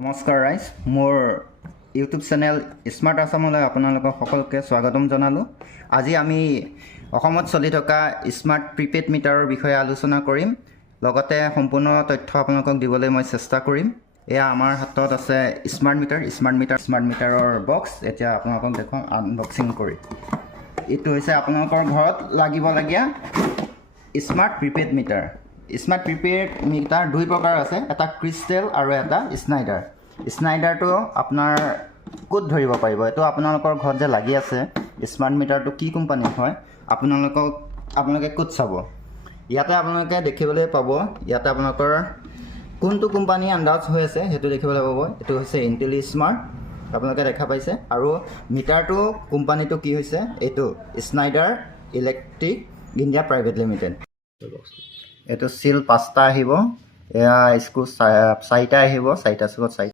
নমস্কাৰ ৰাইজ, মোৰ ইউটিউব চেনেল স্মাৰ্ট আসামলৈ আপোনালোকক সকলোকে স্বাগতম জনালোঁ। আজি আমি অসমত চলি থকা স্মাৰ্ট প্ৰিপেইড মিটাৰৰ বিষয়ে আলোচনা কৰিম। লগতে সম্পূৰ্ণ তথ্য আপোনালোকক দিবলৈ মই চেষ্টা কৰিম। এয়া আমাৰ হাতত আছে স্মাৰ্ট মিটাৰৰ বক্স। এতিয়া আপোনালোকক দেখুৱাম আনবক্সিং কৰি। এইটো হৈছে আপোনালোকৰ ঘৰত লাগিবলগীয়া smart prepaid meter. Smart prepaid meter দুই প্ৰকাৰ আছে, এটা ক্ৰিষ্টেল আৰু এটা স্নাইডাৰ। স্নাইডাৰটো আপোনাৰ ক'ত ধৰিব পাৰিব, এইটো আপোনালোকৰ ঘৰত যে লাগি আছে স্মাৰ্ট মিটাৰটো কি কোম্পানীৰ হয় আপোনালোকে ক'ত চাব। ইয়াতে আপোনালোকে দেখিবলৈ পাব, ইয়াতে আপোনালোকৰ কোনটো কোম্পানী আন্দাজ হৈ আছে সেইটো দেখিবলৈ পাব। এইটো হৈছে ইণ্টেলি স্মাৰ্ট, আপোনালোকে দেখা পাইছে। আৰু মিটাৰটো কোম্পানীটো কি হৈছে, এইটো Schneider electric India private limited. এইটো চিল 5টা আহিব, এয়া স্ক্ৰু 4টা আহিব, 4টা চুকত 4